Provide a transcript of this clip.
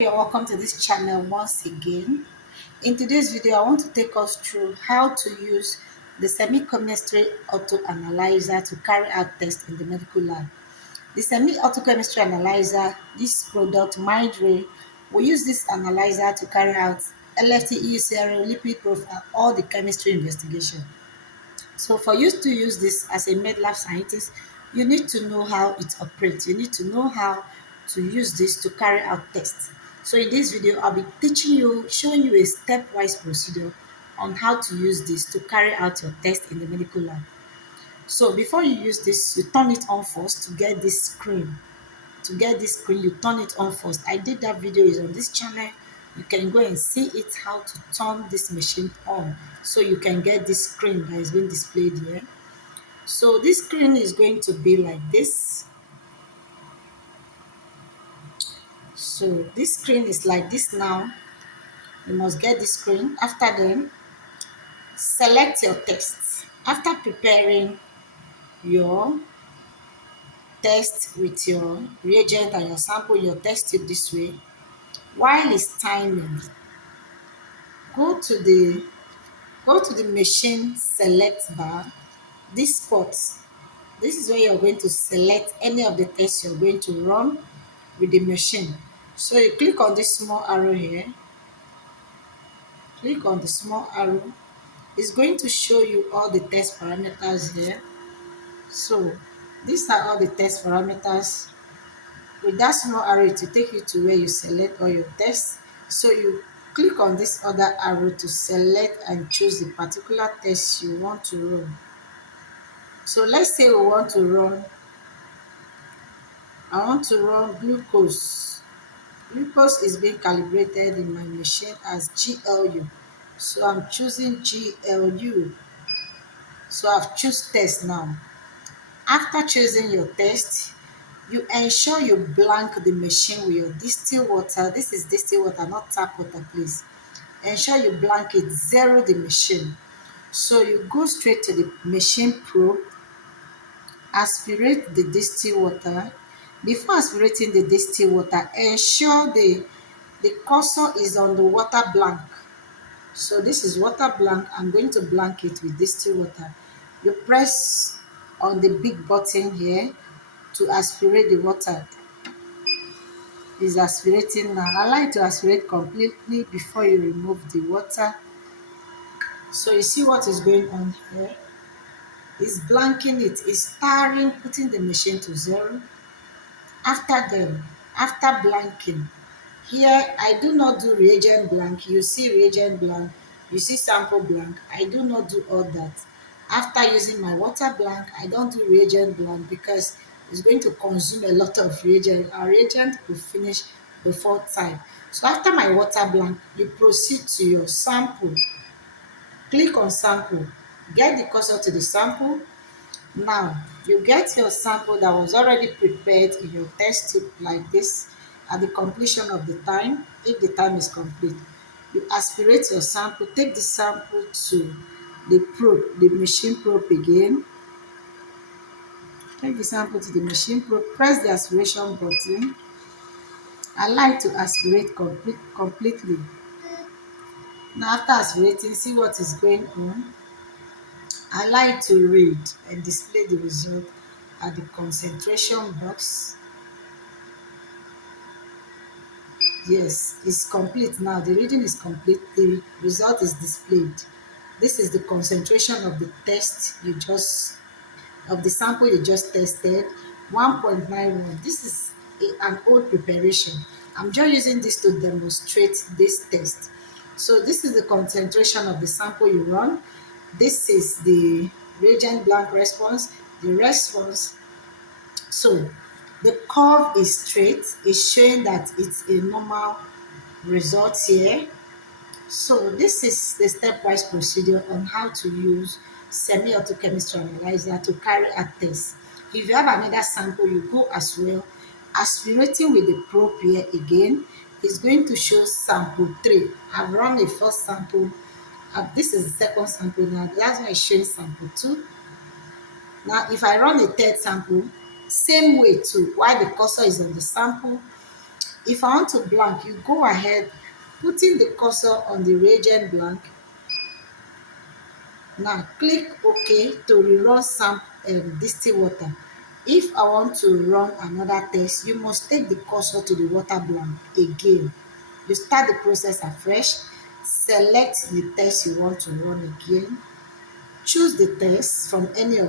You're welcome to this channel once again. In today's video, I want to take us through how to use the semi-chemistry auto analyzer to carry out tests in the medical lab. The semi-auto chemistry analyzer, this product Mindray, will use this analyzer to carry out LFT, EUCRO, lipid profile, all the chemistry investigation. So for you to use this as a med lab scientist, you need to know how it operates. You need to know how to use this to carry out tests. So in this video, I'll be teaching you, showing you a stepwise procedure on how to use this to carry out your test in the medical lab. So before you use this, you turn it on first to get this screen. To get this screen, you turn it on first. I did that video, is on this channel. You can go and see it, how to turn this machine on so you can get this screen that is being displayed here. So this screen is going to be like this. So this screen is like this now. You must get this screen. After then, select your test. After preparing your test with your reagent and your sample, your test it this way. While it's timing, go to the machine select bar, this spot. This is where you're going to select any of the tests you're going to run with the machine. So you click on this small arrow here. Click on the small arrow. It's going to show you all the test parameters here. So these are all the test parameters. With that small arrow, it will take you to where you select all your tests. So you click on this other arrow to select and choose the particular test you want to run. So let's say I want to run glucose. Glucose is being calibrated in my machine as GLU. So I'm choosing GLU. So I've choose test now. After choosing your test, you ensure you blank the machine with your distilled water. This is distilled water, not tap water, please. Ensure you blank it, zero the machine. So you go straight to the machine probe, aspirate the distilled water. Before aspirating the distilled water, ensure the cursor is on the water blank. So this is water blank. I'm going to blank it with distilled water. You press on the big button here to aspirate the water. It's aspirating now. Allow it to aspirate completely before you remove the water. So you see what is going on here. It's blanking it. It's starring, putting the machine to zero. After blanking, here I do not do reagent blank. You see reagent blank, you see sample blank. I do not do all that. After using my water blank, I don't do reagent blank because it's going to consume a lot of reagent. Our reagent will finish before time. So after my water blank, you proceed to your sample. Click on sample. Get the cursor to the sample. Now, you get your sample that was already prepared in your test tube like this at the completion of the time, if the time is complete. You aspirate your sample, take the sample to the probe, the machine probe again. Take the sample to the machine probe, press the aspiration button, allow it to aspirate completely. Now, after aspirating, see what is going on. Allow it to read and display the result at the concentration box. Yes, it's complete now. The reading is complete. The result is displayed. This is the concentration of the sample you just tested, 1.91. This is an old preparation. I'm just using this to demonstrate this test. So this is the concentration of the sample you run. This is the reagent blank response, the response. So the curve is straight. It's showing that it's a normal result here. So this is the stepwise procedure on how to use semi-auto chemistry analyzer to carry out tests. If you have another sample, you go as well. Aspirating with the probe here again is going to show sample 3. I've run a first sample. This is the second sample now. That's why it's showing sample 2. Now, if I run a third sample, same way too. While the cursor is on the sample, If I want to blank, you go ahead, putting the cursor on the reagent blank. Now click OK to rerun some distilled water. If I want to run another test, you must take the cursor to the water blank again. You start the process afresh, select the test you want to run again, choose the test from any of